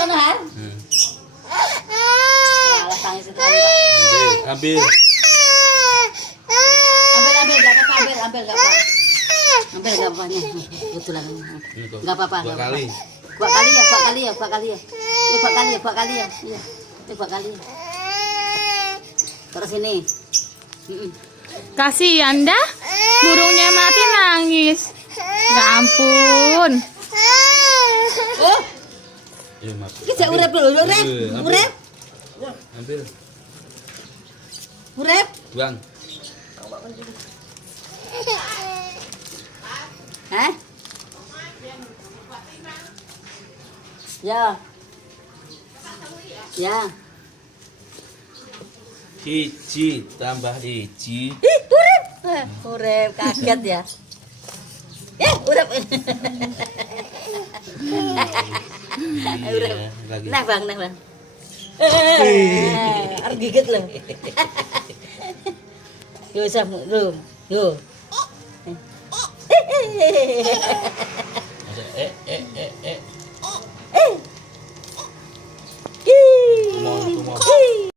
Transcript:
kono Har. Alah tangis itu. Ambil. Ambil enggak apa-apa, ambil enggak apa-apa. Ambil enggak apa-apa. Kebetulan. Enggak apa-apa. Dua kali. Dua kali ya. Ini dua kali ya. Iya. Ini dua kali. Terus ini. Kasihan dah. Burungnya mati nangis. Ya ampun. Oh, Iya, maaf. kita urep dulu, urep. Ambil. Urep. Buang. Hah? Ya. Ya. Hiji tambah hiji. Ih, urep. Urep kaget ya. Urep. Urep. Lagi. Nah, Bang. Harus gigit loh. Yo, Sam, lu. Yo. Masa